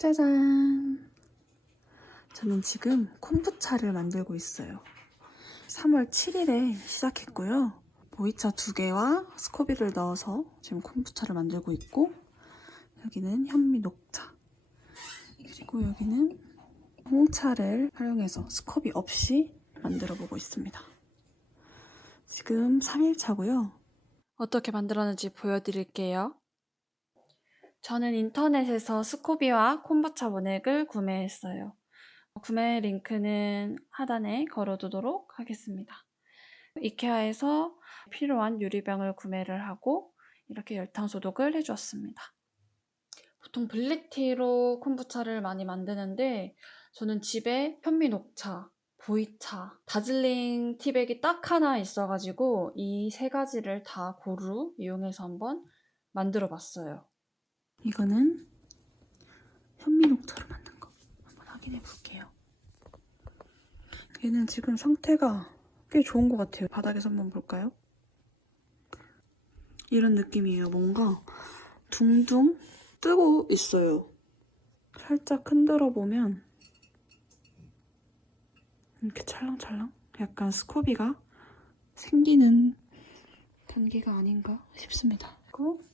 짜잔! 저는 지금 콤부차를 만들고 있어요. 3월 7일에 시작했고요. 보이차 두 개와 스코비를 넣어서 지금 콤부차를 만들고 있고 여기는 현미 녹차 그리고 여기는 홍차를 활용해서 스코비 없이 만들어 보고 있습니다. 지금 3일차고요. 어떻게 만들었는지 보여드릴게요. 저는 인터넷에서 스코비와 콤부차 원액을 구매했어요. 구매 링크는 하단에 걸어두도록 하겠습니다. 이케아에서 필요한 유리병을 구매를 하고 이렇게 열탕 소독을 해주었습니다. 보통 블랙티로 콤부차를 많이 만드는데 저는 집에 현미 녹차, 보이차, 다즐링 티백이 딱 하나 있어가지고 이 세 가지를 다 고루 이용해서 한번 만들어 봤어요. 이거는 현미 녹차로 만든 거 한번 확인해 볼게요. 얘는 지금 상태가 꽤 좋은 것 같아요. 바닥에서 한번 볼까요? 이런 느낌이에요. 뭔가 둥둥 뜨고 있어요. 살짝 흔들어 보면 이렇게 찰랑찰랑 약간 스코비가 생기는 단계가 아닌가 싶습니다. 그리고.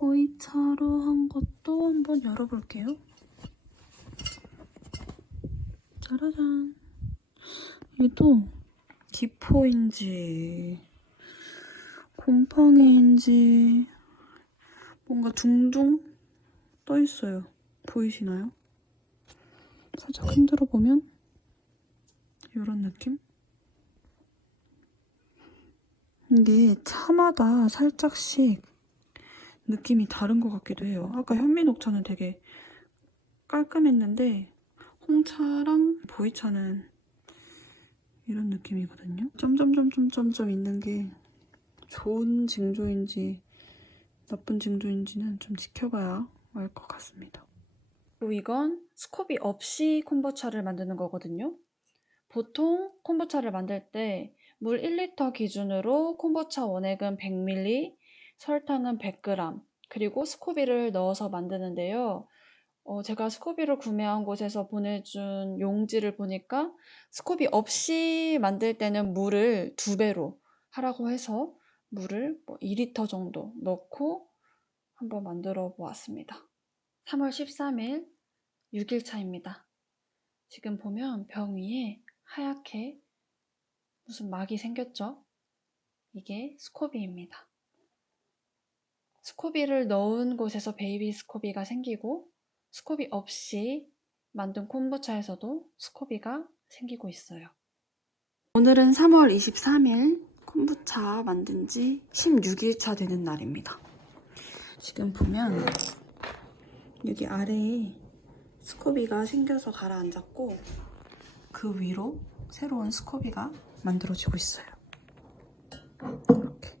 보이차로 한 것도 한번 열어볼게요. 짜라잔. 얘도 기포인지 곰팡이인지 뭔가 둥둥 떠 있어요. 보이시나요? 살짝 흔들어 보면 이런 느낌? 이게 차마다 살짝씩 느낌이 다른 것 같기도 해요. 아까 현미 녹차는 되게 깔끔했는데 홍차랑 보이차는 이런 느낌이거든요. 점점점점점점 있는 게 좋은 징조인지 나쁜 징조인지는 좀 지켜봐야 알 것 같습니다. 그리고 이건 스코비 없이 콤보차를 만드는 거거든요. 보통 콤보차를 만들 때 물 1리터 기준으로 콤보차 원액은 100ml, 설탕은 100g, 그리고 스코비를 넣어서 만드는데요. 어, 제가 스코비를 구매한 곳에서 보내준 용지를 보니까 스코비 없이 만들 때는 물을 두 배로 하라고 해서 물을 뭐 2리터 정도 넣고 한번 만들어 보았습니다. 3월 13일 6일 차입니다. 지금 보면 병 위에 하얗게 무슨 막이 생겼죠? 이게 스코비입니다. 스코비를 넣은 곳에서 베이비 스코비가 생기고 스코비 없이 만든 콤부차에서도 스코비가 생기고 있어요. 오늘은 3월 23일 콤부차 만든 지 16일차 되는 날입니다. 지금 보면 여기 아래에 스코비가 생겨서 가라앉았고 그 위로 새로운 스코비가 만들어지고 있어요. 이렇게.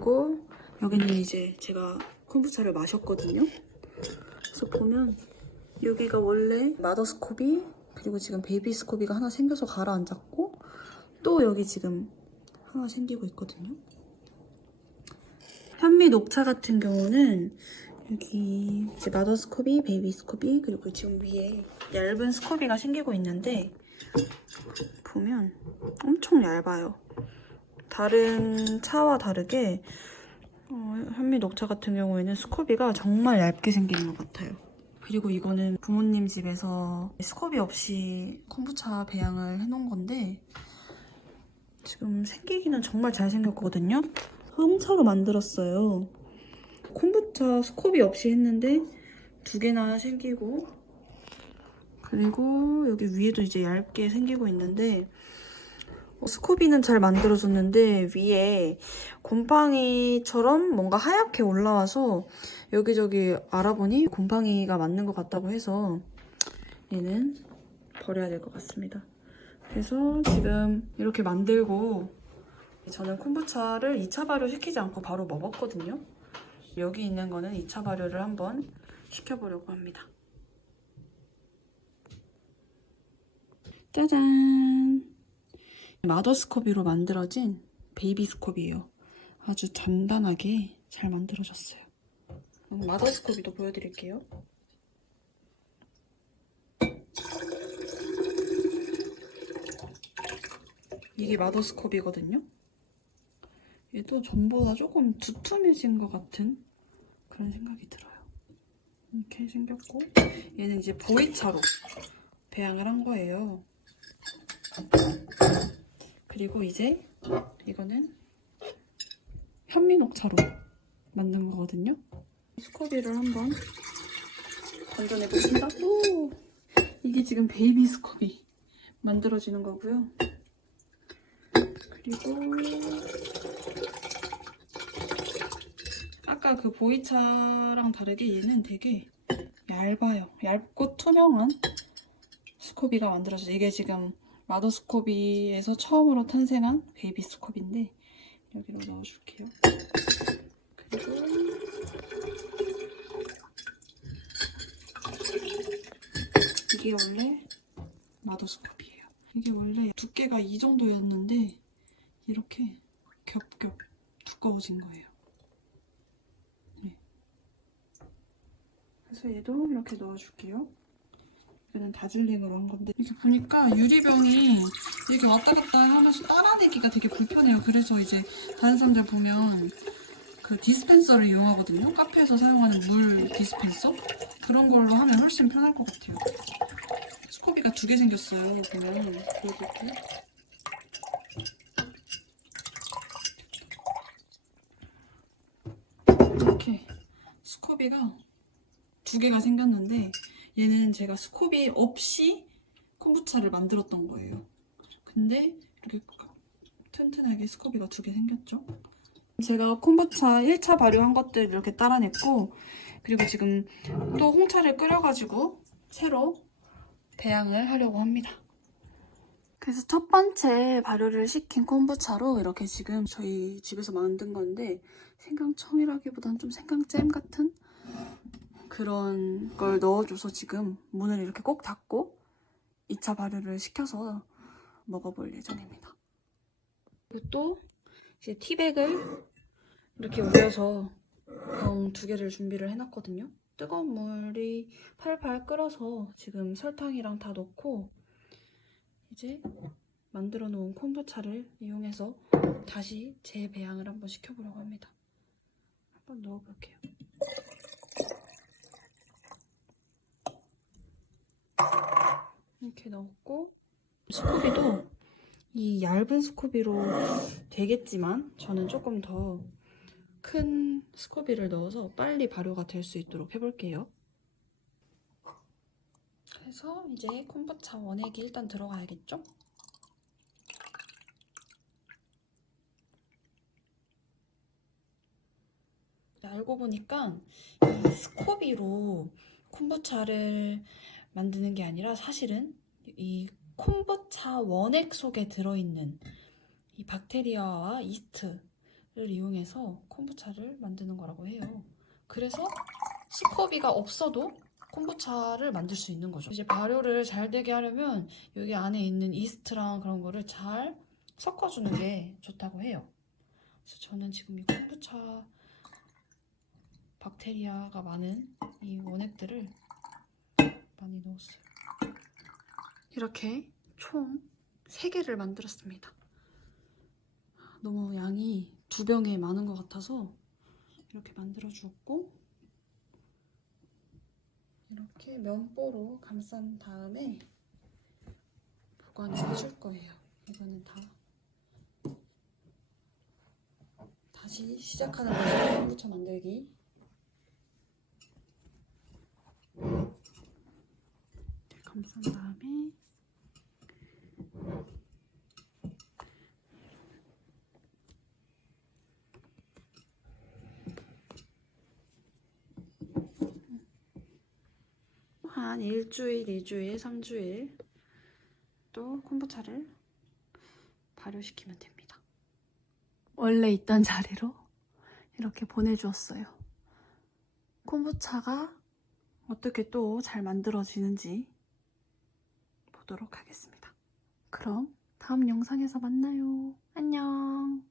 그리고 여기는 이제 제가 콤부차를 마셨거든요. 그래서 보면 여기가 원래 마더 스코비 그리고 지금 베이비 스코비가 하나 생겨서 가라앉았고 또 여기 지금 하나 생기고 있거든요. 현미 녹차 같은 경우는 여기 이제 마더 스코비, 베이비 스코비 그리고 지금 위에 얇은 스코비가 생기고 있는데 보면 엄청 얇아요. 다른 차와 다르게 어, 현미 녹차 같은 경우에는 스코비가 정말 얇게 생기는 것 같아요. 그리고 이거는 부모님 집에서 스코비 없이 콤부차 배양을 해놓은 건데 지금 생기기는 정말 잘 생겼거든요. 흑차로 만들었어요. 콤부차 스코비 없이 했는데 두 개나 생기고 그리고 여기 위에도 이제 얇게 생기고 있는데 어, 스코비는 잘 만들어졌는데 위에 곰팡이처럼 뭔가 하얗게 올라와서 여기저기 알아보니 곰팡이가 맞는 것 같다고 해서 얘는 버려야 될 것 같습니다. 그래서 지금 이렇게 만들고 저는 콤부차를 2차 발효 시키지 않고 바로 먹었거든요. 여기 있는 거는 2차 발효를 한번 시켜보려고 합니다. 짜잔! 마더 스코비로 만들어진 베이비 스코비예요. 아주 단단하게 잘 만들어졌어요. 그럼 마더스코비도 보여드릴게요. 이게 마더스컵이거든요. 얘도 전보다 조금 두툼해진 것 같은 그런 생각이 들어요. 이렇게 생겼고 얘는 이제 보이차로 배양을 한 거예요. 그리고 이제 이거는 현미녹차로 만든 거거든요. 스코비를 한번 던져내 보신다. 오! 이게 지금 베이비 스코비 만들어지는 거고요. 그리고 아까 그 보이차랑 다르게 얘는 되게 얇아요. 얇고 투명한 스코비가 만들어져요. 이게 지금 마더 스코비에서 처음으로 탄생한 베이비 스코비인데 여기로 넣어줄게요. 그리고 이게 원래 마더 스코비예요. 이게 원래 두께가 이 정도였는데 이렇게 겹겹 두꺼워진 거예요. 네. 그래서 얘도 이렇게 넣어줄게요. 이거는 다즐링으로 한 건데 이렇게 보니까 유리병이 이렇게 왔다 갔다 하면서 따라내기가 되게 불편해요. 그래서 이제 다른 사람들 보면 그 디스펜서를 이용하거든요. 카페에서 사용하는 물 디스펜서 그런 걸로 하면 훨씬 편할 것 같아요. 스코비가 두 개 생겼어요. 보면 보여드릴게요. 이렇게 스코비가 두 개가 생겼는데 얘는 제가 스코비 없이 콤부차를 만들었던 거예요. 근데 이렇게 튼튼하게 스코비가 두 개 생겼죠. 제가 콤부차 1차 발효한 것들 이렇게 따라냈고 그리고 지금 또 홍차를 끓여가지고 새로 배양을 하려고 합니다. 그래서 첫 번째 발효를 시킨 콤부차로 이렇게 지금 저희 집에서 만든 건데 생강청이라기보단 좀 생강잼 같은 그런 걸 넣어줘서 지금 문을 이렇게 꼭 닫고 2차 발효를 시켜서 먹어볼 예정입니다. 그리고 또 이제 티백을 이렇게 우려서 병 두 개를 준비를 해놨거든요. 뜨거운 물이 팔팔 끓어서 지금 설탕이랑 다 넣고 이제 만들어 놓은 콤부차를 이용해서 다시 재배양을 한번 시켜보려고 합니다. 한번 넣어볼게요. 이렇게 넣었고 스쿠비도 이 얇은 스쿠비로 되겠지만 저는 조금 더 큰 스쿠비를 넣어서 빨리 발효가 될 수 있도록 해볼게요. 그래서 이제 콤부차 원액이 일단 들어가야겠죠? 알고 보니까 이 스코비로 콤부차를 만드는 게 아니라 사실은 이 콤부차 원액 속에 들어있는 이 박테리아와 이스트를 이용해서 콤부차를 만드는 거라고 해요. 그래서 스코비가 없어도 콤부차를 만들 수 있는 거죠. 이제 발효를 잘 되게 하려면 여기 안에 있는 이스트랑 그런 거를 잘 섞어주는 게 좋다고 해요. 그래서 저는 지금 이 콤부차 박테리아가 많은 이 원액들을 많이 넣었어요. 이렇게 총 3개를 만들었습니다. 너무 양이 두 병에 많은 것 같아서 이렇게 만들어 주었고 이렇게 면보로 감싼 다음에 보관을 해줄 거예요. 이거는 다 다시 시작하는 거죠. kombucha 만들기. 감싼 다음에 한 일주일, 이주일, 삼주일 또 콤부차를 발효시키면 됩니다. 원래 있던 자리로 이렇게 보내주었어요. 콤부차가 어떻게 또 잘 만들어지는지 보도록 하겠습니다. 그럼 다음 영상에서 만나요. 안녕.